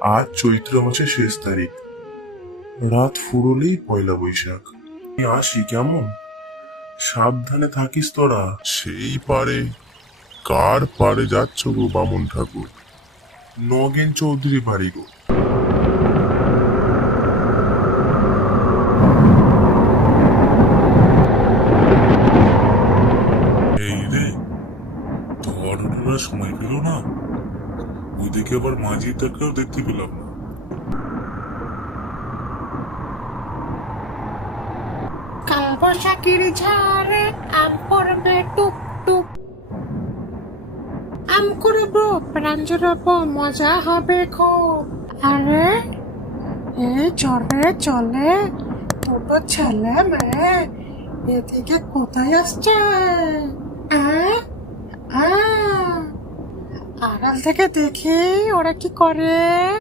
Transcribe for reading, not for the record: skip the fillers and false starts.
আজ চৈত্র মাসের শেষ তারিখ, রাত ফুরলেই পয়লা বৈশাখ। আমি আসি কেমন? সাবধানে থাকিস তোরা। সেই পারে? কার পারে যাচ্ছ গো বামুন ঠাকুর? নগেন চৌধুরী বাড়ি গো। এই রে, ধরানোর সময় পেল না। ওইদিকে আবার মাঝিটাকেও দেখতে পেলাম না। কাল বৈশাখীর ঝড়ে আম পড়বে টুপ টুপ, আম করবো প্রাণ জুড়াবো, মজা হবে খুব। আরে এই ঝড়ে চলে দুটো ছেলে মেয়ে এদিকে কোথায় আসছে? আহ? আড়াল থেকে দেখি ওরা কি করে।